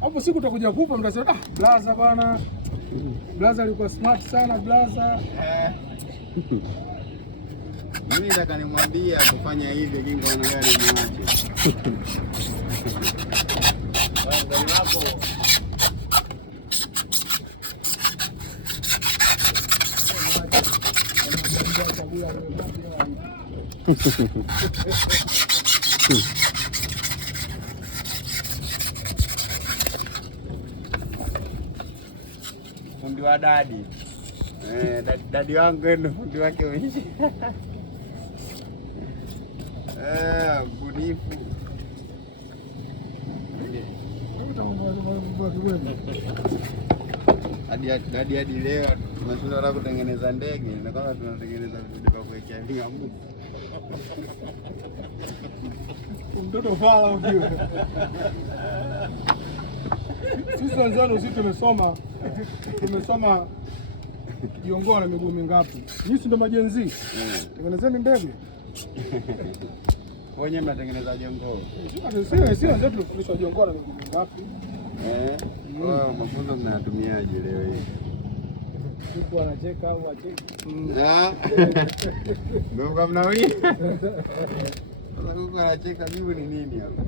Hapo siku utakuja kufa mtasema blaza bwana. Blaza alikuwa smart sana blaza. Mimi nataka nimwambie kufanya hivyo kingo na gari muache. Gari lako. Fundi wa dadi. Dadi wangu ndo fundi wake uishi. Bunifu. Hadi leo tunashindwa kutengeneza ndege na kama tunatengeneza vitu kwa kuwekea ngamu. Mtoto fala huyo. Sisi wenzangu sisi tumesoma Kiongoa na miguu mingapi? Sisi ndo majenzi. Tengenezeni ndege. Wenyewe mnatengeneza jongo. Sio ndio tulifundishwa jongo na miguu mingapi? Mafunzo mnayatumiaje leo hii? Mtu anacheka au acheki? Ndio kama mnawili. Mtu anacheka mimi ni nini hapo?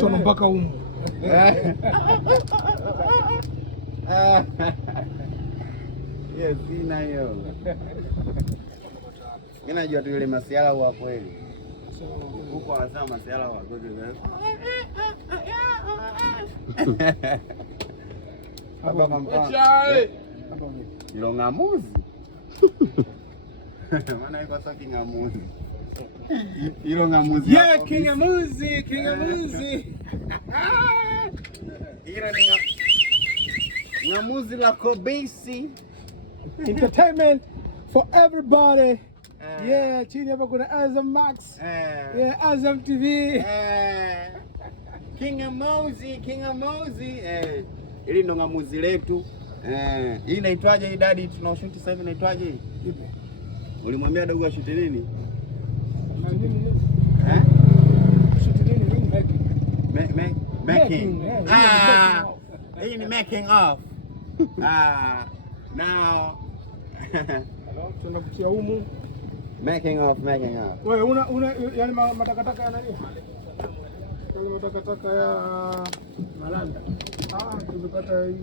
Sono mpaka umu. Yes, sina hiyo. Mimi najua tu yule masiala wa kweli. Huko wanasema masiala wa kweli. Hapa mama. Ilo ngamuzi. Maana iko sasa kingamuzi. Ilo ngamuzi. Yeah, kingamuzi, kingamuzi. Ilo ni ngamuzi la Kobisi. Entertainment for everybody. Yeah, chini hapa kuna Azam Max. Yeah, Azam TV. Kingamuzi. Ili ndo ngamuzi letu. Hii inaitwaje hii dadi tunaoshuti sasa hivi inaitwaje hii? Ulimwambia dogo ashuti nini? Shuti nini? Making. Hii ni making of. Now tuna kutia humu. Making of. Wewe una yani matakataka ya nani? Kama matakataka ya malanda. Tumepata hii